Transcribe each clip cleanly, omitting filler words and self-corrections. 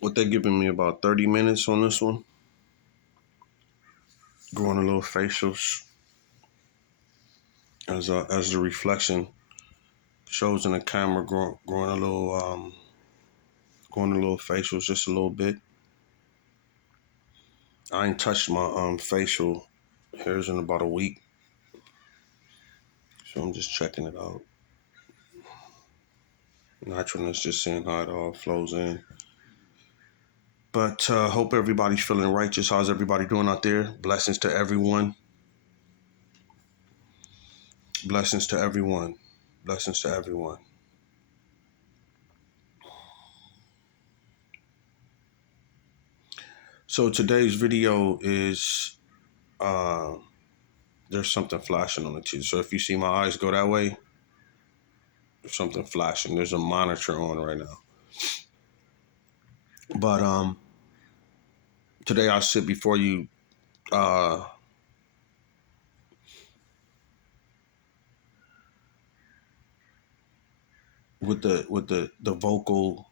What they're giving me about 30 minutes on this one. Growing a little facials as the reflection shows in the camera. Growing a little facials just a little bit. I ain't touched my facial hairs in about a week, so I'm just checking it out. Naturalness, just seeing how it all flows in. But hope everybody's feeling righteous. How's everybody doing out there? Blessings to everyone. Blessings to everyone. Blessings to everyone. So today's video is there's something flashing on the TV. So if you see my eyes go that way, there's something flashing. There's a monitor on right now. But today I'll sit before you with the vocal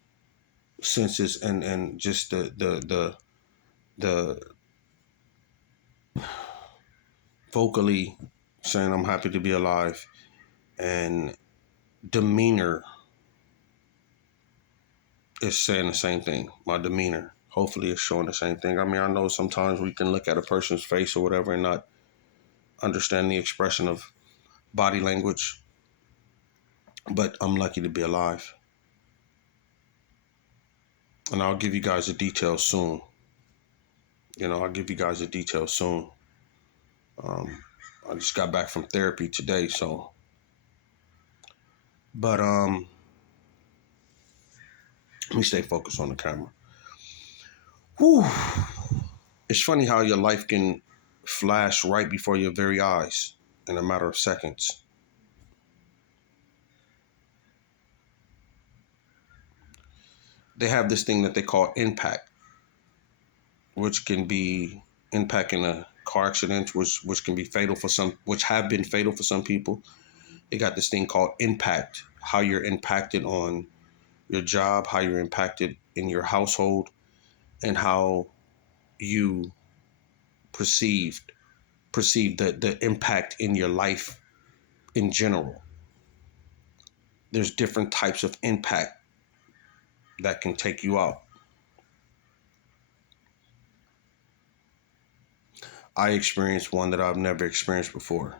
senses and just the vocally saying I'm happy to be alive, and demeanor is saying the same thing. My demeanor hopefully is showing the same thing. I mean, I know sometimes we can look at a person's face or whatever and not understand the expression of body language, but I'm lucky to be alive. And I'll give you guys the details soon. I'll give you guys the details soon. I just got back from therapy today, so. But let me stay focused on the camera. Whew. It's funny how your life can flash right before your very eyes in a matter of seconds. They have this thing that they call impact, which can be impact in a car accident, which can be fatal for some, which have been fatal for some people. They got this thing called impact, how you're impacted on your job, how you're impacted in your household, and how you perceive the impact in your life in general. There's different types of impact that can take you out. I experienced one that I've never experienced before.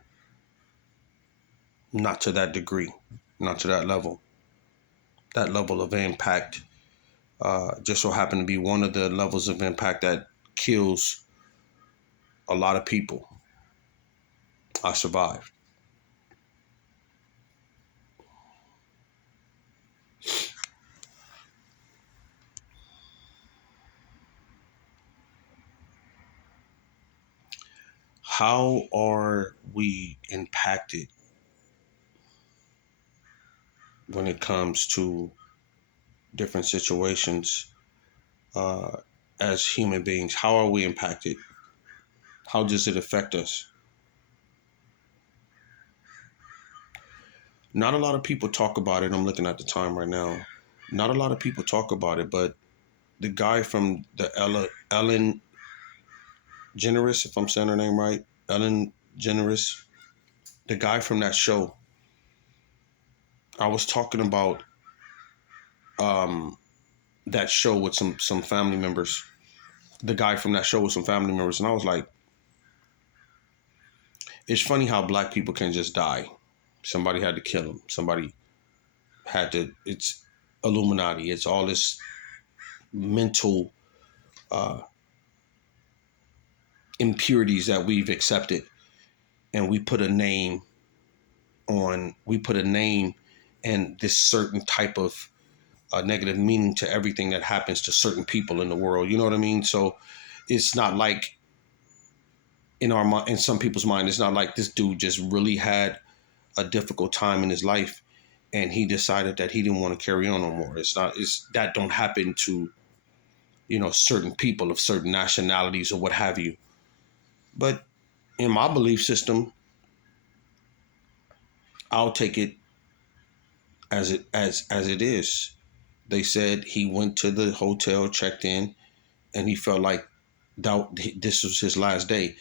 Not to that degree, not to that level. That level of impact just so happened to be one of the levels of impact that kills a lot of people. I survived. How are we impacted when it comes to different situations as human beings? How are we impacted? How does it affect us? Not a lot of people talk about it. I'm looking at the time right now. Not a lot of people talk about it, but the guy from the Ellen DeGeneres, if I'm saying her name right, Ellen DeGeneres, the guy from that show, I was talking about that show with some family members. The guy from that show with some family members, and I was like, it's funny how black people can just die. Somebody had to kill him. Somebody had to. It's Illuminati. It's all this mental impurities that we've accepted, and we put a name and this certain type of negative meaning to everything that happens to certain people in the world. You know what I mean? So it's not like in some people's mind, it's not like this dude just really had a difficult time in his life and he decided that he didn't want to carry on no more. It's that don't happen to, certain people of certain nationalities or what have you. But in my belief system, I'll take it as it is. They said he went to the hotel, checked in, and he felt like this was his last day.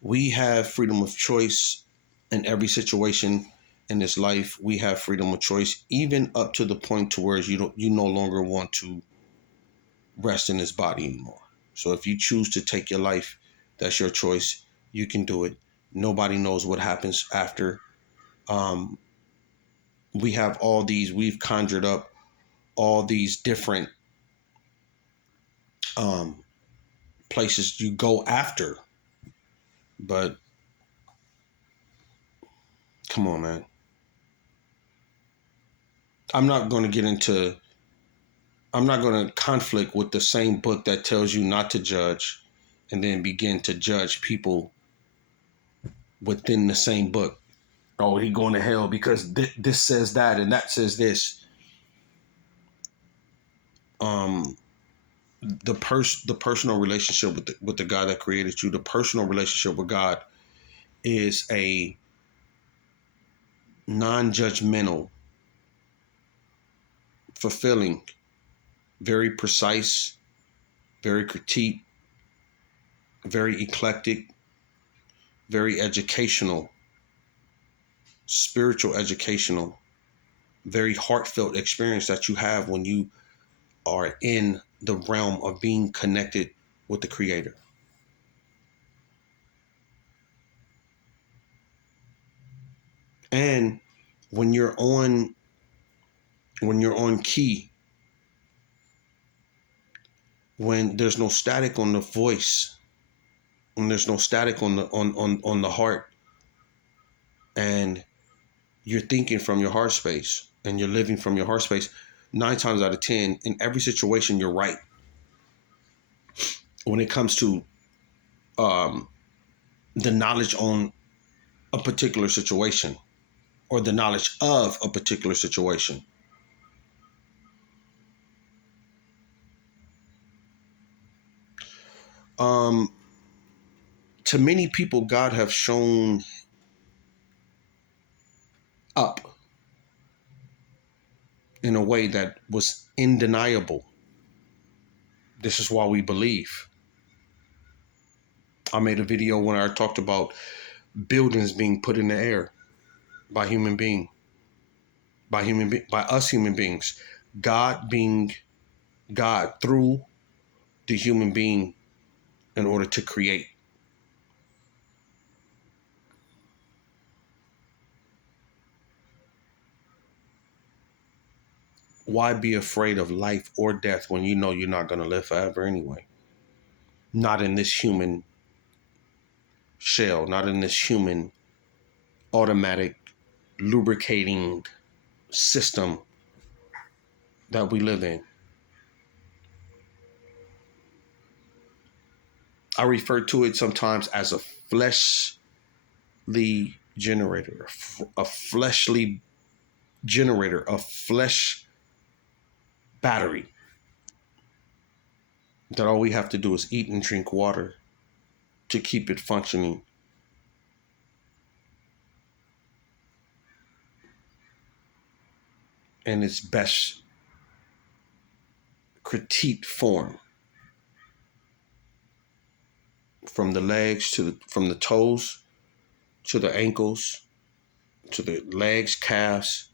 We have freedom of choice in every situation in this life. We have freedom of choice, even up to the point to where you no longer want to rest in this body anymore. So if you choose to take your life, that's your choice. You can do it. Nobody knows what happens after. Um, we have all these. We've conjured up all these different um, places you go after, but come on, man. I'm not going to get into. I'm not going to conflict with the same book that tells you not to judge, and then begin to judge people within the same book. Oh, he going to hell because this says that and that says this. Um, the personal relationship with the God that created you, the personal relationship with God is a non-judgmental, fulfilling, very precise, very critique, very eclectic, very educational, spiritual educational, very heartfelt experience that you have when you are in the realm of being connected with the creator. And when you're on key, when there's no static on the voice, when there's no static on the heart, and you're thinking from your heart space and you're living from your heart space, 9 times out of 10, in every situation, you're right. When it comes to um, the knowledge on a particular situation or the knowledge of a particular situation. Um, to many people, God have shown up in a way that was undeniable. This is why we believe. I made a video when I talked about buildings being put in the air by by us human beings. God being God through the human being in order to create. Why be afraid of life or death when you know you're not going to live forever anyway? Not in this human shell, not in this human automatic lubricating system that we live in. I refer to it sometimes as a fleshly generator, a fleshly generator, a flesh battery. That all we have to do is eat and drink water to keep it functioning. In its best critique form. From the legs from the toes to the ankles to the legs, calves,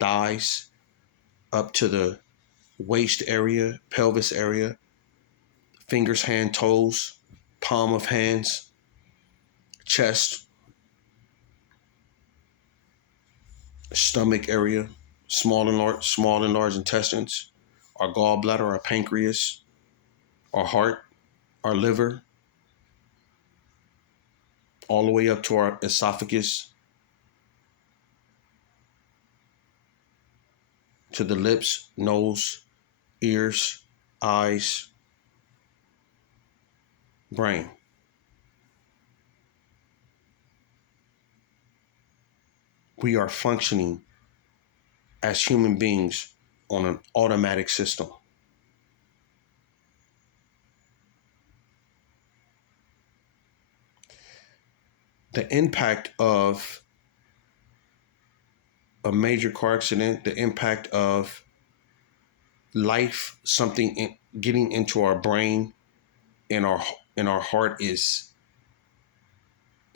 thighs, up to the waist area, pelvis area, fingers, hand, toes, palm of hands, chest, stomach area, small and large intestines, our gallbladder, our pancreas, our heart, our liver, all the way up to our esophagus, to the lips, nose, ears, eyes, brain. We are functioning as human beings on an automatic system. The impact of a major car accident, the impact of life, getting into our brain and our heart is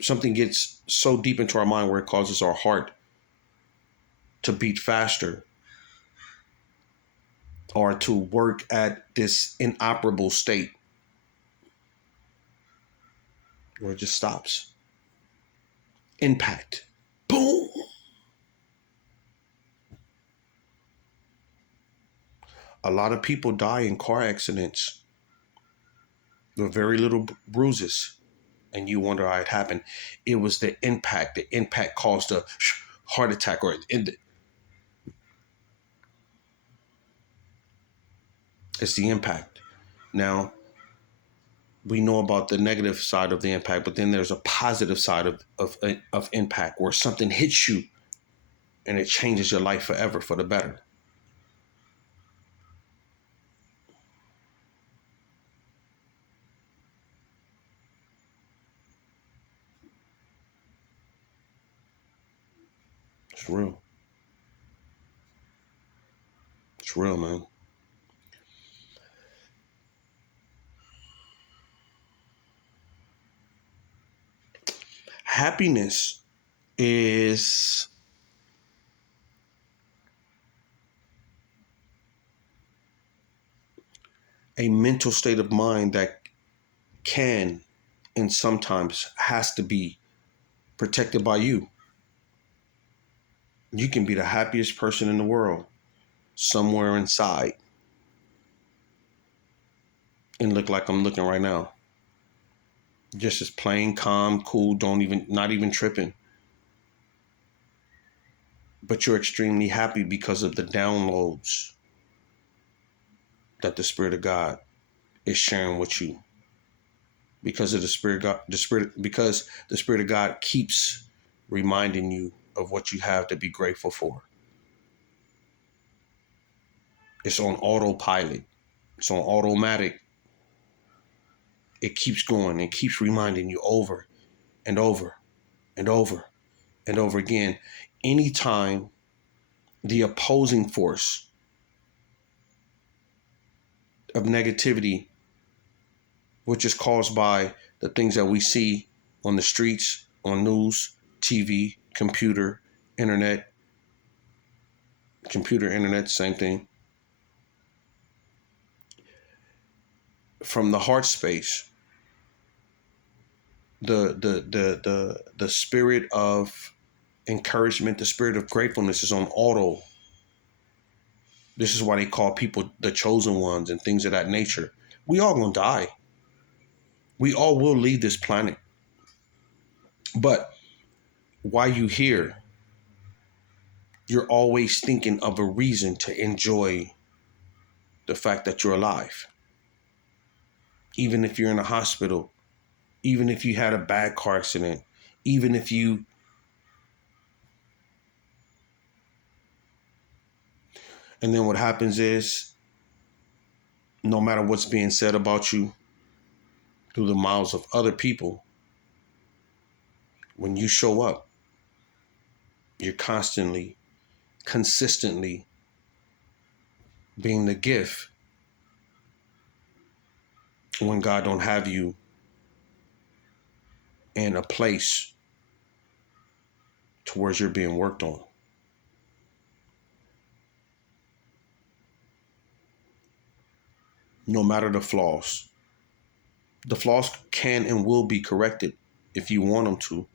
something gets so deep into our mind where it causes our heart to beat faster or to work at this inoperable state where it just stops. Impact. Boom. A lot of people die in car accidents with very little bruises, and you wonder how it happened. It was the impact. The impact caused a heart attack, or it's the impact. Now, we know about the negative side of the impact, but then there's a positive side of impact where something hits you and it changes your life forever for the better. It's real. It's real, man. Happiness is a mental state of mind that can and sometimes has to be protected by you. You can be the happiest person in the world somewhere inside and look like I'm looking right now. Just as plain, calm, cool, not even tripping. But you're extremely happy because of the downloads that the Spirit of God is sharing with you. Because of because the Spirit of God keeps reminding you of what you have to be grateful for. It's on autopilot. It's on automatic. It keeps going. It keeps reminding you over and over and over and over again. Anytime the opposing force of negativity, which is caused by the things that we see on the streets, on news, TV, internet, same thing. From the heart space, the spirit of encouragement, the spirit of gratefulness is on auto. This is why they call people the chosen ones and things of that nature. We all gonna die. We all will leave this planet. But while you here, you're always thinking of a reason to enjoy the fact that you're alive. Even if you're in a hospital, even if you had a bad car accident, even if you and then what happens is no matter what's being said about you through the mouths of other people, when you show up, you're consistently being the gift when God don't have you in a place towards you're being worked on. No matter the flaws can and will be corrected if you want them to.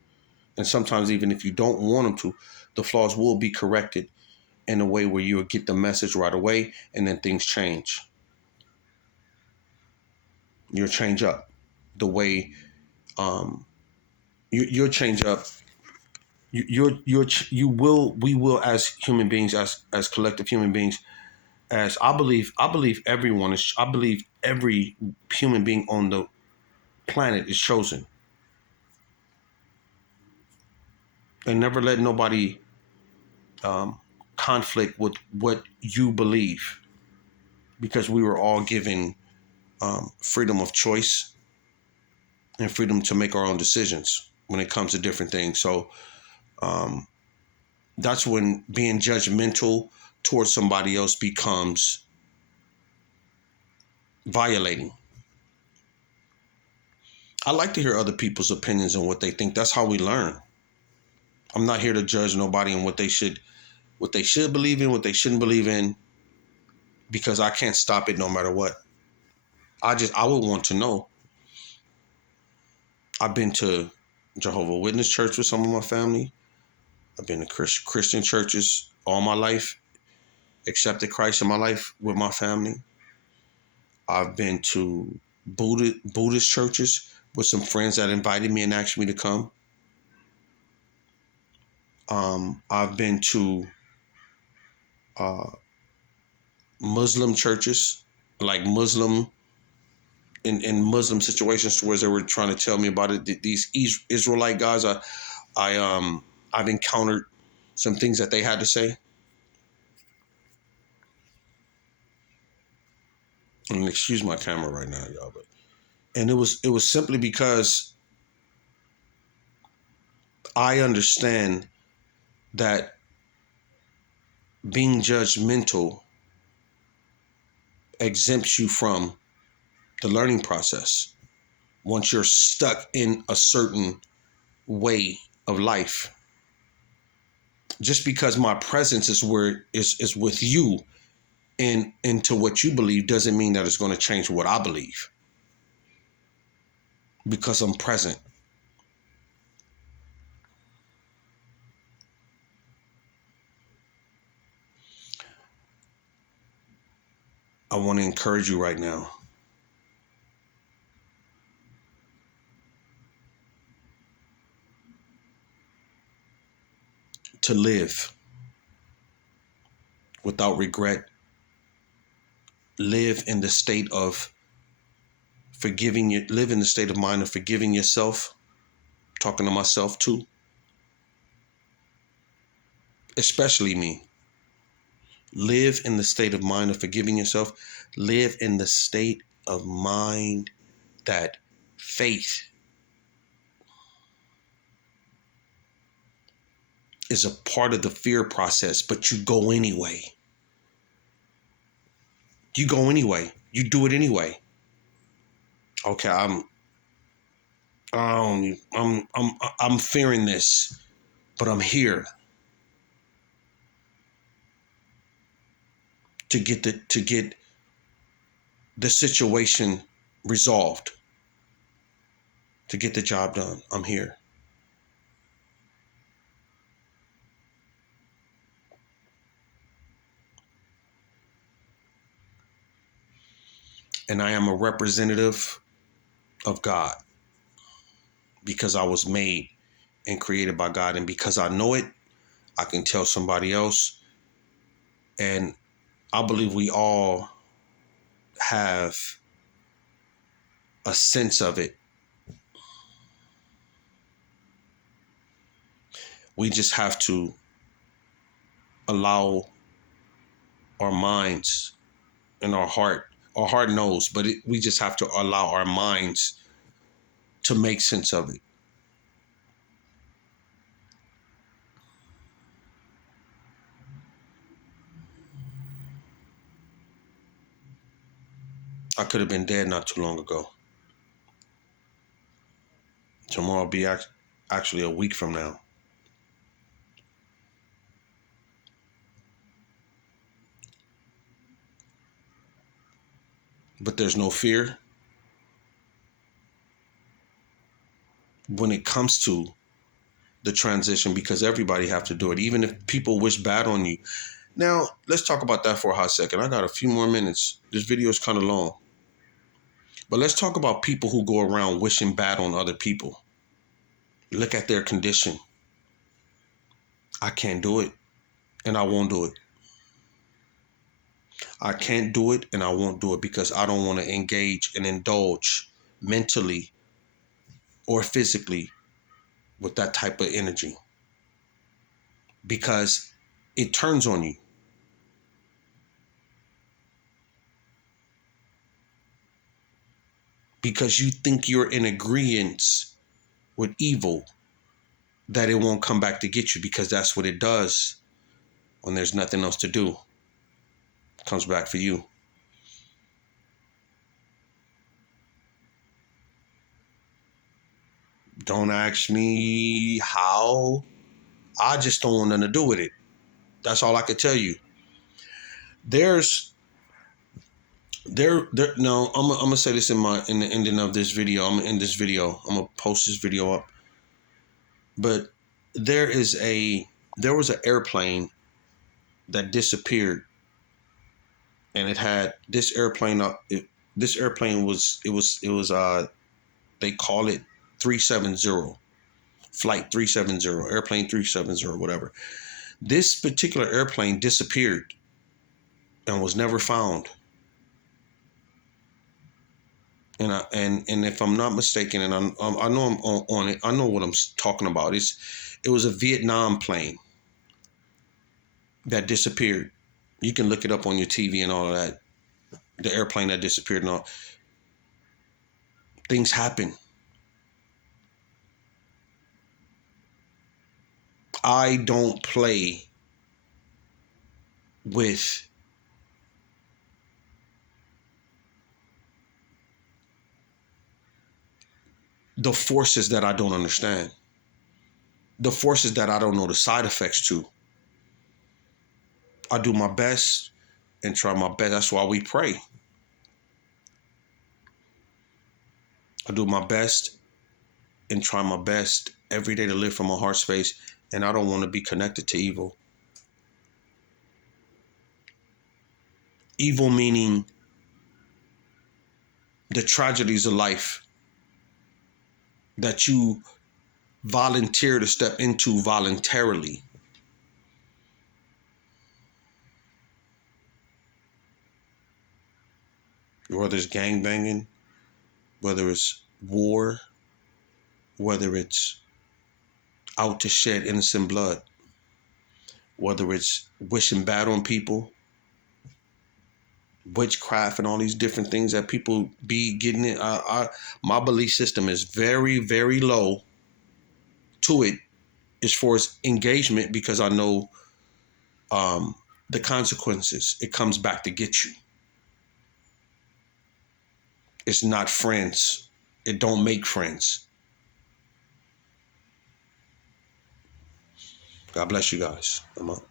And sometimes even if you don't want them to, the flaws will be corrected in a way where you'll get the message right away and then things change. You'll change up the way you'll change up. We will as human beings, as collective human beings, as I believe every human being on the planet is chosen. And never let nobody conflict with what you believe, because we were all given freedom of choice and freedom to make our own decisions when it comes to different things. So that's when being judgmental towards somebody else becomes violating. I like to hear other people's opinions and what they think. That's how we learn. I'm not here to judge nobody on what they should believe in, what they shouldn't believe in, because I can't stop it no matter what. I would want to know. I've been to Jehovah's Witness church with some of my family. I've been to Christian churches all my life, accepted Christ in my life with my family. I've been to Buddhist churches with some friends that invited me and asked me to come. I've been to Muslim churches, like in Muslim situations where they were trying to tell me about it. These Israelite guys, I've encountered some things that they had to say. And excuse my camera right now, y'all, and it was simply because I understand that being judgmental exempts you from the learning process. Once you're stuck in a certain way of life, just because my presence is with you and into what you believe doesn't mean that it's going to change what I believe, because I'm present. I want to encourage you right now to live without regret. Live in the state of forgiving you. Live in the state of mind of forgiving yourself. Talking to myself too, especially me. Live in the state of mind of forgiving yourself. Live in the state of mind that faith is a part of the fear process, but you go anyway. You go anyway. You do it anyway. Okay, I'm fearing this, but I'm here to get the situation resolved, to get the job done. I'm here. And I am a representative of God because I was made and created by God. And because I know it, I can tell somebody else. And I believe we all have a sense of it. We just have to allow our minds and our heart knows, but we just have to allow our minds to make sense of it. I could have been dead not too long ago. Tomorrow will be actually a week from now. But there's no fear when it comes to the transition, because everybody have to do it, even if people wish bad on you. Now, let's talk about that for a hot second. I got a few more minutes. This video is kind of long. But let's talk about people who go around wishing bad on other people. Look at their condition. I can't do it, and I won't do it. I can't do it, and I won't do it because I don't want to engage and indulge mentally or physically with that type of energy, because it turns on you. Because you think you're in agreement with evil, that it won't come back to get you, because that's what it does when there's nothing else to do. It comes back for you. Don't ask me how. I just don't want nothing to do with it. That's all I could tell you. There's there no, I'm gonna say this in the ending of this video. I'm gonna end this video. I'm gonna post this video up. But there was an airplane that disappeared, and it had this airplane this airplane was they call it 370, flight 370, airplane 370, whatever. This particular airplane disappeared and was never found. And if I'm not mistaken, and I know I'm on it, I know what I'm talking about. It was a Vietnam plane that disappeared. You can look it up on your TV and all of that. The airplane that disappeared and all. Things happen. I don't play with the forces that I don't understand, the forces that I don't know the side effects to. I do my best and try my best. That's why we pray. I do my best and try my best every day to live from my heart space, and I don't want to be connected to evil. Evil meaning the tragedies of life that you volunteer to step into voluntarily. Whether it's gangbanging, whether it's war, whether it's out to shed innocent blood, whether it's wishing bad on people, witchcraft, and all these different things that people be getting in. My belief system is very, very low to it as far as engagement, because I know the consequences. It comes back to get you. It's not friends. It don't make friends. God bless you guys. I'm out.